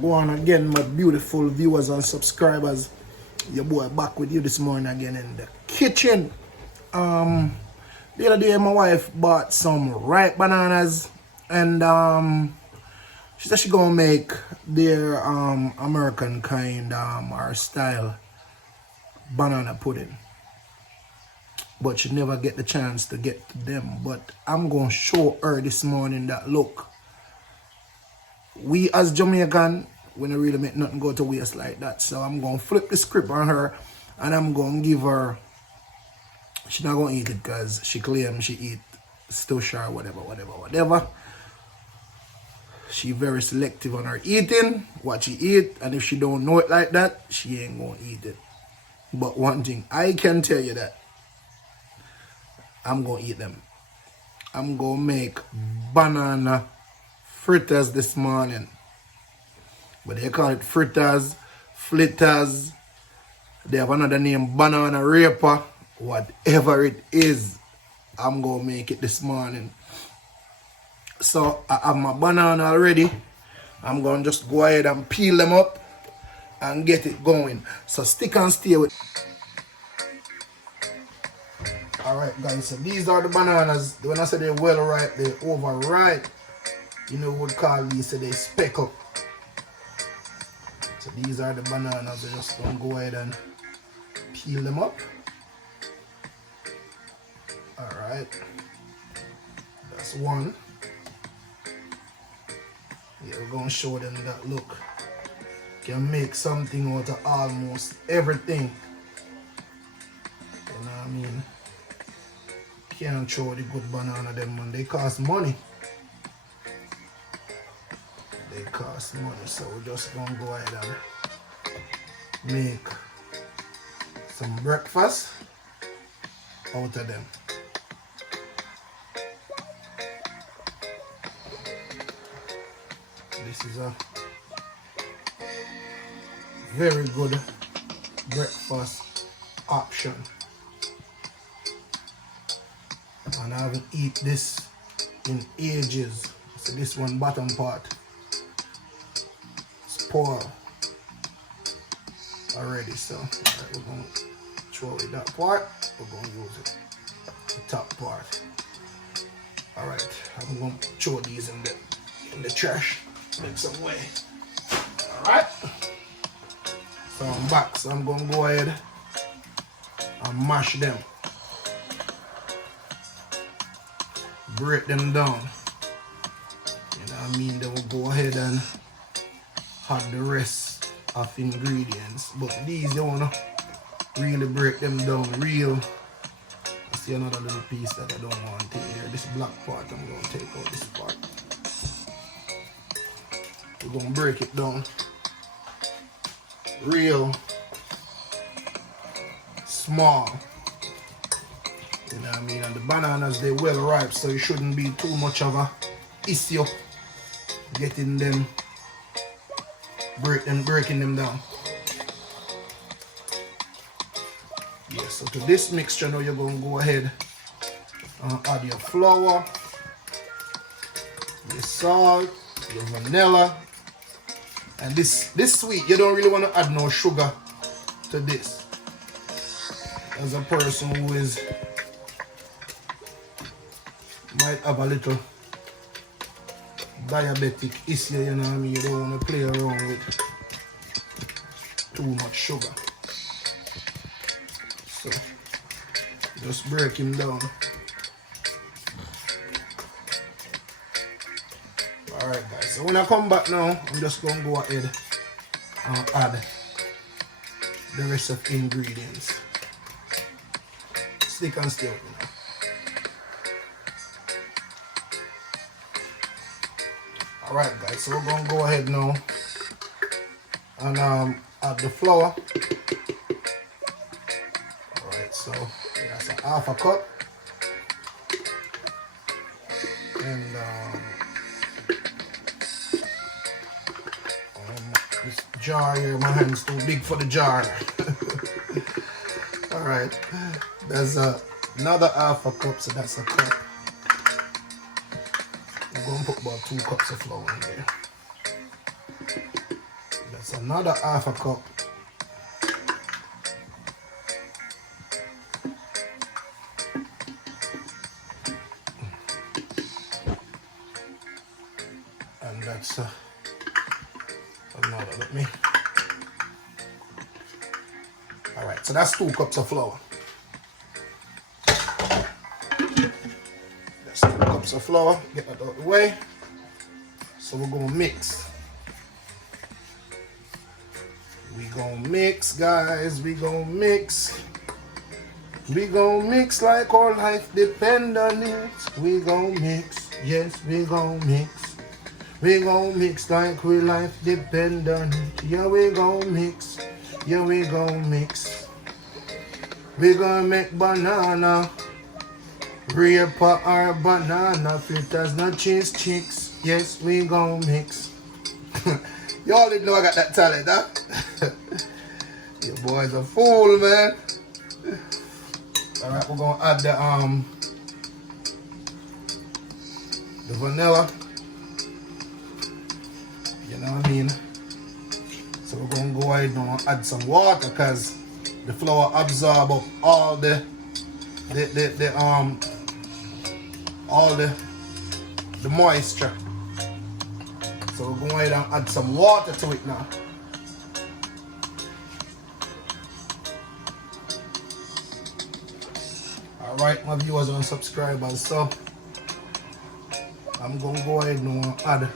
Go on again, my beautiful viewers and subscribers. Your boy back with you this morning again in the kitchen. The other day my wife bought some ripe bananas and she said she gonna make their American kind or style banana pudding. But she never get the chance to get to them. But I'm gonna show her this morning that look, we as Jamaican, we don't really make nothing go to waste like that. So I'm gonna flip the script on her and I'm gonna give her, she not gonna eat it because she claims she eat stush or whatever. She very selective on her eating, what she eat, and if she don't know it like that, she ain't gonna eat it. But one thing, I can tell you that I'm gonna eat them. I'm gonna make banana fritters this morning. But they call it fritters, flitters. They have another name, banana raper. Whatever it is, I'm gonna make it this morning. So I have my banana already. I'm gonna just go ahead and peel them up and get it going. So stick and stay with. Alright guys, so these are the bananas. When I say they're well ripe, they're overripe. You know what we call these, so they speckle. So these are the bananas. I just gonna go ahead and peel them up. Alright. That's one. Yeah, we're gonna show them that look, can make something out of almost everything. You know what I mean? Can't throw the good banana them, man. They cost money. They cost money, so we're just gonna go ahead and make some breakfast out of them. This is a very good breakfast option. And I haven't eaten this in ages. So this one bottom part spoiled already. So right, we're going to throw away that part. We're going to use it, the top part. Alright, I'm going to throw these in the trash. Make some way. Alright. So I'm back. So I'm going to go ahead and mash them. Break them down. You know what I mean? Then we'll go ahead and add the rest of ingredients. But these you wanna really break them down real. I see another little piece that I don't want to take here. This black part, I'm gonna take out this part. We're gonna break it down real small. You know what I mean? And the bananas, they're well ripe, so it shouldn't be too much of a issue getting them, breaking them down. Yeah, so to this mixture now you're going to go ahead and add your flour, your salt, your vanilla, and this sweet, you don't really want to add no sugar to this. As a person who might have a little diabetic issue, you know what I mean? You don't want to play around with too much sugar. So just break him down. Alright guys, so when I come back now, I'm just going to go ahead and add the rest of the ingredients. Stick and stay with me now. Alright guys, so we're going to go ahead now and add the flour. Alright, so that's a half a cup. And this jar here, my hand's too big for the jar. Alright, there's another half a cup, so that's a cup. I'm going to put about 2 cups of flour in there. That's another half a cup. And that's another, let me. Alright, so that's 2 cups of flour. That's 2 cups of flour. Get that out of the way. So we're gonna mix. We gonna mix, guys. We gonna mix. We gonna mix like our life depend on it. We gonna mix. Yes, we gonna mix. We gonna mix like our life depend on it. Yeah, we gonna mix. Yeah, we gonna mix. We gonna make banana. Real pot or banana. Fritters, not cheese chicks. Yes, we gon' mix. You all didn't know I got that talent, huh? Your boy's a fool, man. Alright, we're gonna add the vanilla. You know what I mean? So we're gonna go ahead and add some water because the flour absorb up all the moisture. So we're going to add some water to it now. Alright, my viewers and subscribers, so I'm going to go ahead and add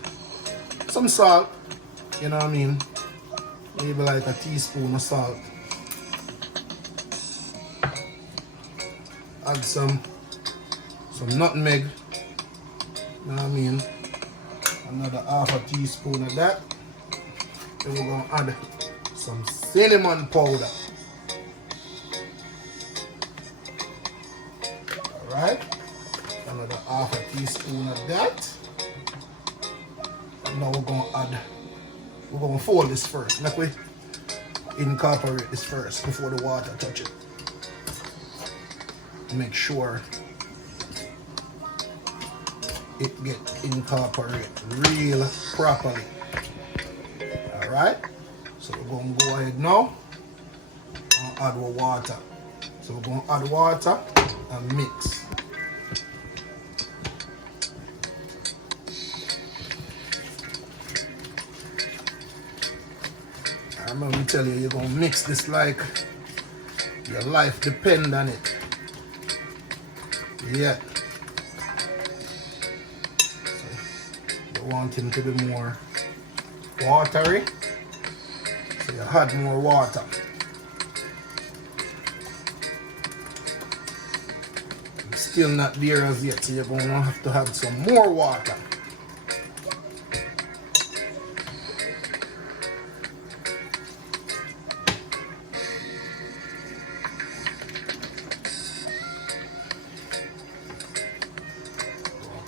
some salt, you know what I mean, maybe like a teaspoon of salt. Add some nutmeg, you know what I mean, another half a teaspoon of that. Then we're going to add some cinnamon powder. Alright, another half a teaspoon of that. And now we're going to fold this first. Like we incorporate this first before the water touch it. Make sure it get incorporated real properly. Alright, so we're going to go ahead now and add our water. So we're going to add water and mix. I remember me tell you, you're going to mix this like your life depends on it. Yeah. So you want him to be more watery, so you add more water. It's still not there as yet, so you're going to have to add some more water.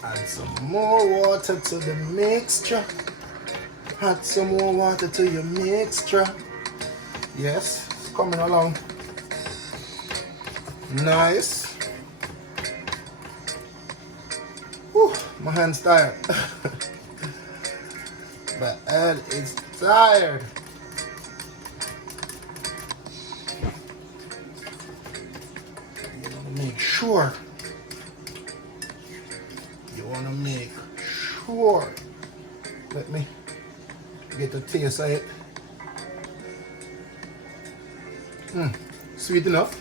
Add some more water to the mixture. Add some more water to your mixture. Yes, it's coming along. Nice. Whew, my hand's tired. My hand is tired. You want to make sure. Let me get a taste of it. Sweet enough.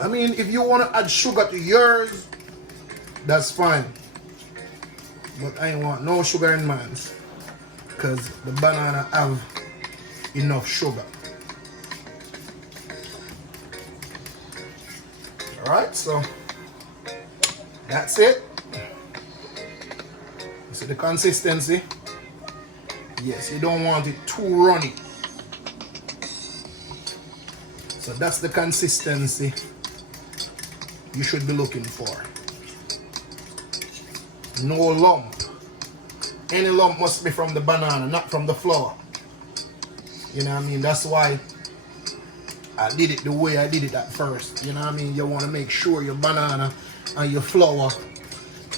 I mean, if you want to add sugar to yours, that's fine. But I ain't want no sugar in mine because the banana have enough sugar. Alright, so that's it. See the consistency? Yes, you don't want it too runny. So that's the consistency you should be looking for. No lump. Any lump must be from the banana, not from the flour. You know what I mean? That's why I did it the way I did it at first. You know what I mean? You want to make sure your banana and your flour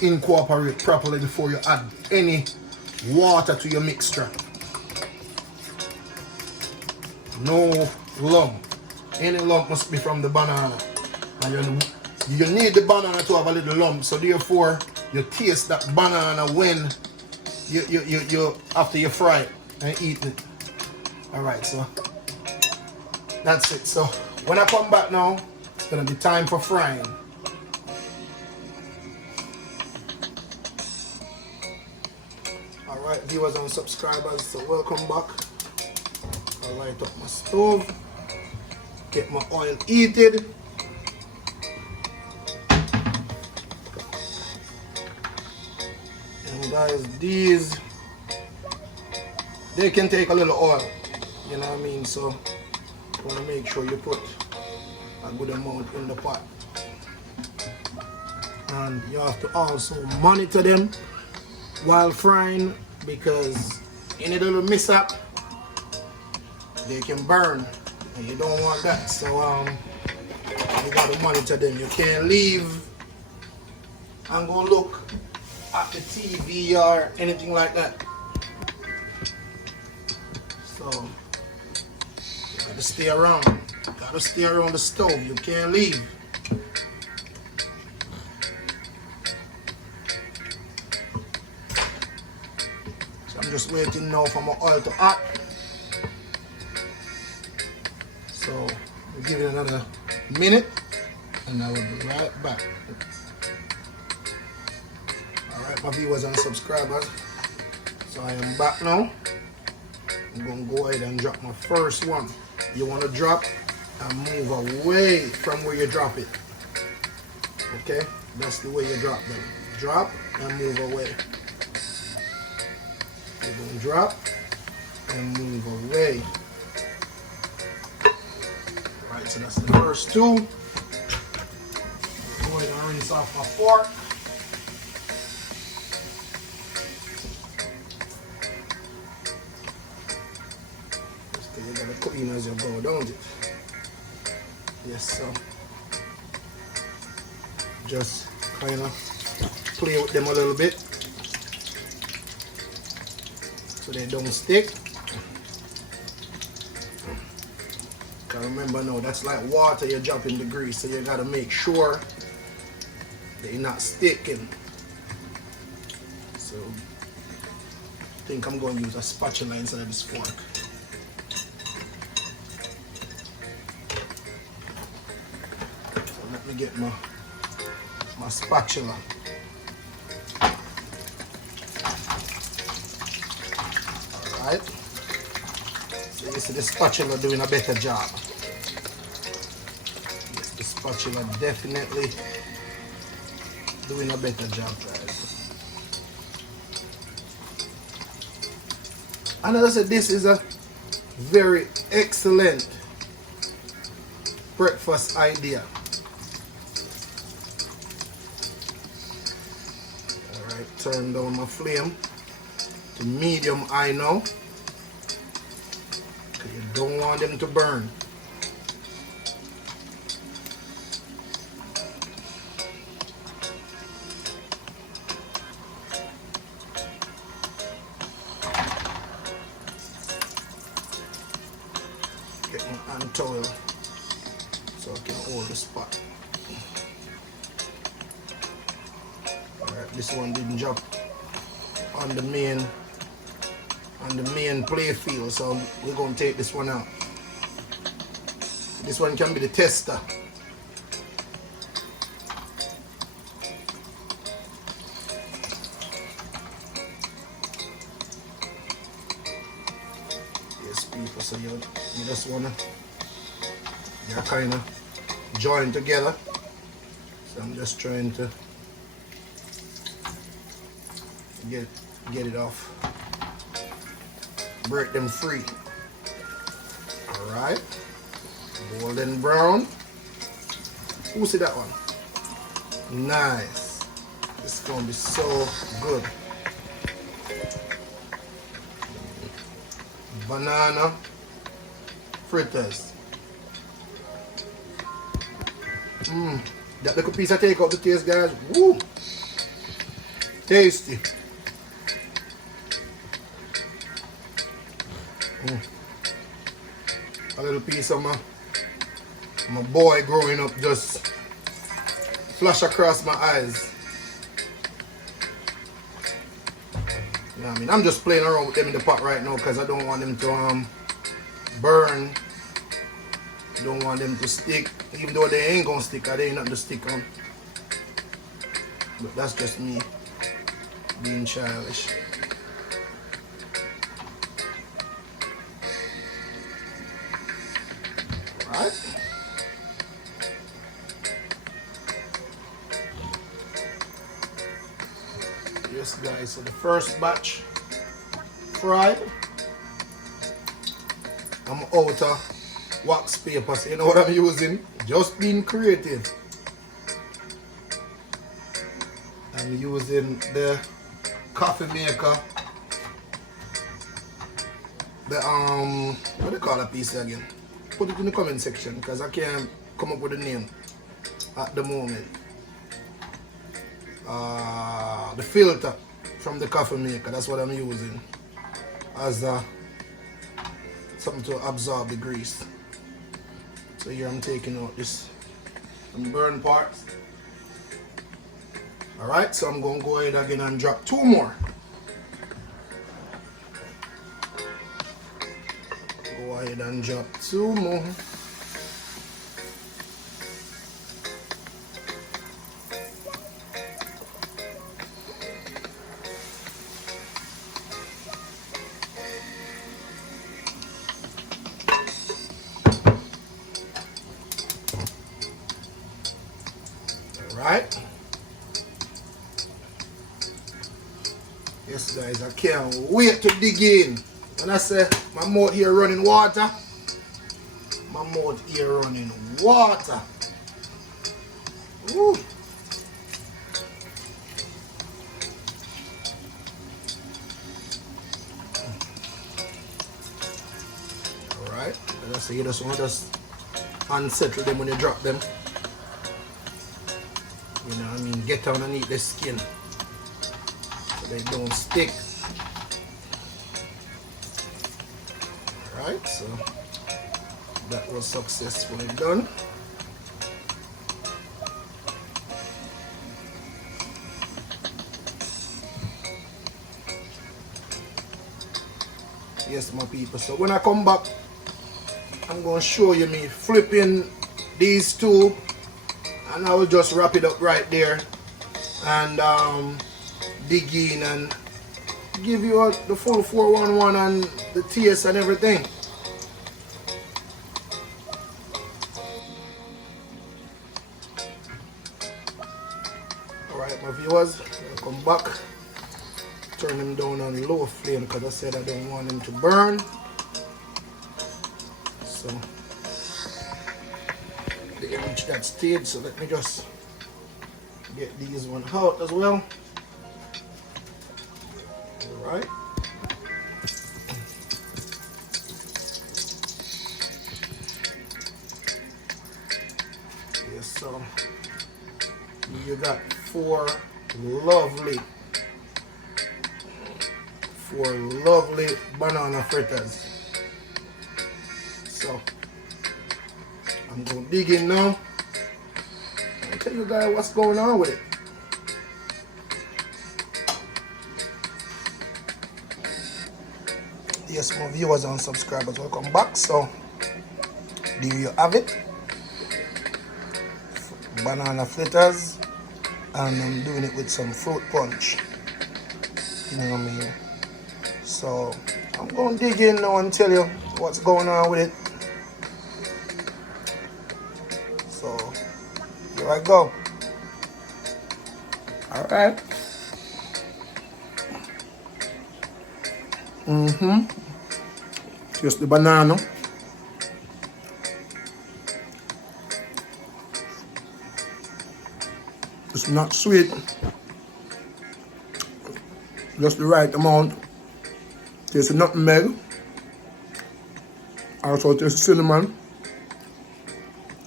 incorporate properly before you add any water to your mixture. No lump. Any lump must be from the banana. And you need the banana to have a little lump, so therefore you taste that banana when you after you fry it and eat it. Alright, so that's it. So when I come back now, it's gonna be time for frying. Alright, viewers and subscribers, so welcome back. I'll light up my stove, get my oil heated. And guys, these, they can take a little oil, you know what I mean? So you want to make sure you put a good amount in the pot. And you have to also monitor them while frying, because any little mishap, they can burn, and you don't want that. So you got to monitor them. You can't leave and go look at the TV or anything like that. So you got to stay around. You got to stay around the stove. You can't leave. So I'm just waiting now for my oil to hot. So we'll give it another minute and I will be right back. Alright, my viewers and subscribers, so I am back now. I'm going to go ahead and drop my first one. You want to drop and move away from where you drop it. Okay, that's the way you drop them. Drop and move away. You're going to drop and move away. Alright, so that's the first two. Go ahead and rinse off my fork. You gotta clean as you go, don't it? Yes, so just kind of play with them a little bit so they don't stick. Gotta remember now, that's like water you drop in the grease, so you gotta make sure they're not sticking. So I think I'm going to use a spatula instead of this fork. So let me get my spatula. Alright. So you see the spatula doing a better job. Yes, the spatula definitely doing a better job, guys. And as I said, this is a very excellent breakfast idea. Alright, turn down my flame to medium high now. You don't want them to burn. Get my hand towel so I can hold the spot. Alright, this one didn't drop on the main play field, so we're going to take this one out. This one can be the tester. Yes, people, so you just wanna, you're kind of join together. So I'm just trying to get it off. Break them free. Alright. Golden brown. Who see that one? Nice. This is gonna be so good. Banana fritters. That little piece I take out the taste, guys. Woo! Tasty. A little piece of my boy growing up just flash across my eyes. You know what I mean? I'm just playing around with them in the pot right now because I don't want them to burn. Don't want them to stick. Even though they ain't gonna stick, they ain't nothing to stick on. But that's just me being childish. Alright. Yes guys, so the first batch fried. I'm out of wax paper, so you know what I'm using? Just being creative. I'm using the coffee maker. The what do you call that piece again? Put it in the comment section because I can't come up with a name at the moment. The filter from the coffee maker, that's what I'm using as something to absorb the grease. So here I'm taking out this burn parts. Alright, so I'm going to go ahead again and drop 2 more. Go ahead and drop 2 more. Alright. Yes guys, I can't wait to dig in. When I say my mouth here running water, my mouth here running water. Woo. Alright, as I say, you just want to just unsettle them when you drop them. You know what I mean? Get underneath the skin so they don't stick. Alright, so that was successfully done. Yes, my people. So when I come back, I'm going to show you me flipping these 2. And I will just wrap it up right there and dig in and give you the full 411 and the taste and everything. Alright my viewers, I'll come back, turn them down on low flame because I said I don't want them to burn. So they reach that stage, so let me just get these one out as well. Alright. Yes, so you got 4 lovely banana fritters. So I'm going to dig in now and tell you guys what's going on with it. Yes, my viewers and subscribers, welcome back. So there you have it, banana fritters, and I'm doing it with some fruit punch. You know what I mean? So I'm going to dig in now and tell you what's going on with it. So here I go. Alright. Just the banana. It's not sweet. Just the right amount. There's a nutmeg. Also there's cinnamon.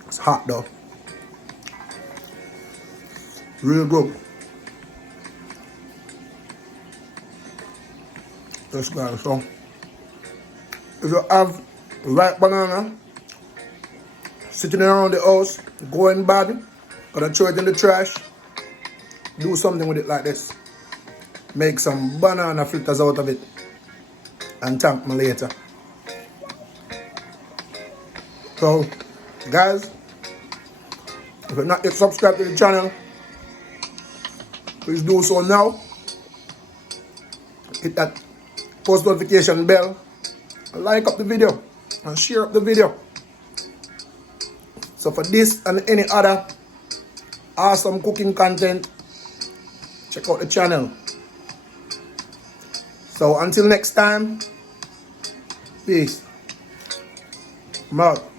It's hot though. Real good. This guy, so if you have ripe banana sitting around the house, going bad, gonna throw it in the trash, do something with it like this. Make some banana fritters out of it and thank me later. So, guys, if you're not yet subscribed to the channel, please do so now. Hit that post notification bell, like up the video, and share up the video. So for this and any other awesome cooking content, check out the channel. So until next time, peace. I'm out.